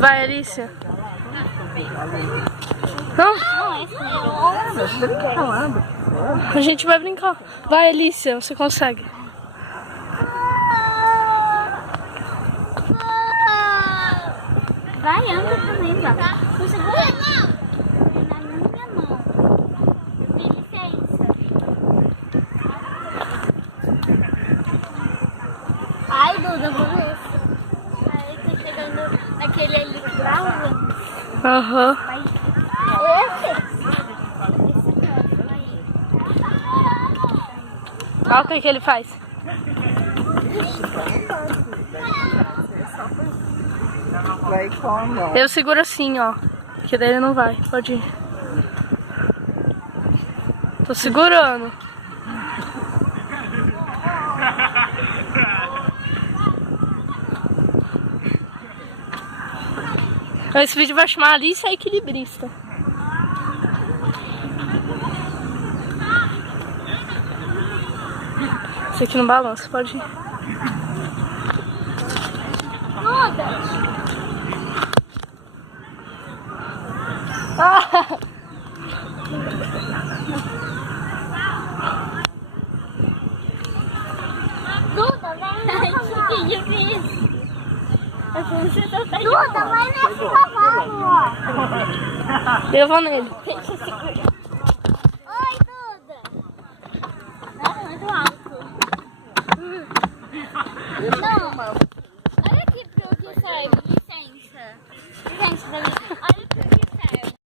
Vai, Alicia. Não? A gente vai brincar. Vai, Alicia, você consegue. Vai, anda também, ó. Não segura. Na minha mão. Me licença. Ai, Duda, vou ver. Aí, tô chegando naquele ali que bravo. Aham. Vai. Olha o que ele faz. Vai como? Eu seguro assim, ó. Que daí ele não vai. Pode ir. Tô segurando. Esse vídeo vai chamar Alicia Equilibrista. Esse aqui não balança, pode ir. Duda, vem nesse difícil. Duda, vai nesse cavalo, ó. Eu vou nele. Deixa eu segurar.